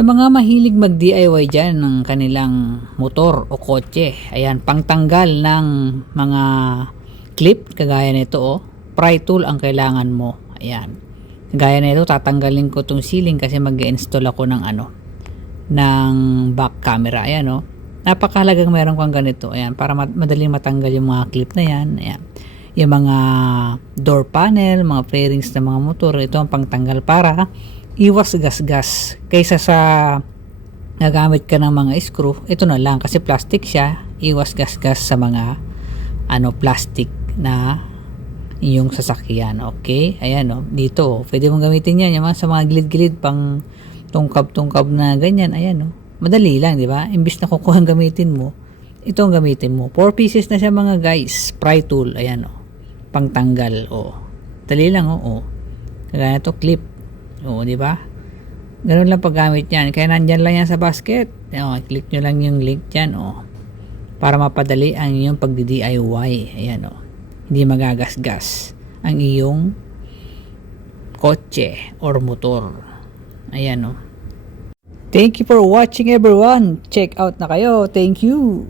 Sa mga mahilig mag-DIY dyan ng kanilang motor o kotse, ayan, pangtanggal ng mga clip, kagaya nito pry tool ang kailangan mo. Ayan. Kagaya nito, tatanggalin ko tong ceiling kasi mag-install ako ng ng back camera. Ayan napakahalagang meron kang ganito. Ayan, para madaling matanggal yung mga clip na yan. Ayan. Yung mga door panel, mga fairings ng mga motor, ito ang pangtanggal para iwas gas-gas kaysa sa nagamit ka ng mga screw. Ito na lang kasi plastic siya, iwas gas-gas sa mga plastic na yung sasakyan. Okay, ayan dito pwede mong gamitin yan yung sa mga gilid-gilid pang tungkab-tungkab na ganyan. Ayan madali lang, di ba? Imbis na kukuha ang gamitin mo, ito ang gamitin mo. 4 pieces na siya mga guys, pry tool. Ayan pangtanggal. Dali lang kagaya to clip. Di ba? Ganun lang paggamit yan. Kaya nandyan lang yan sa basket. Click nyo lang yung link dyan. Para mapadali ang inyong pagdi-DIY. Ayan Hindi magagasgas ang iyong kotse or motor. Ayan Thank you for watching everyone. Check out na kayo. Thank you.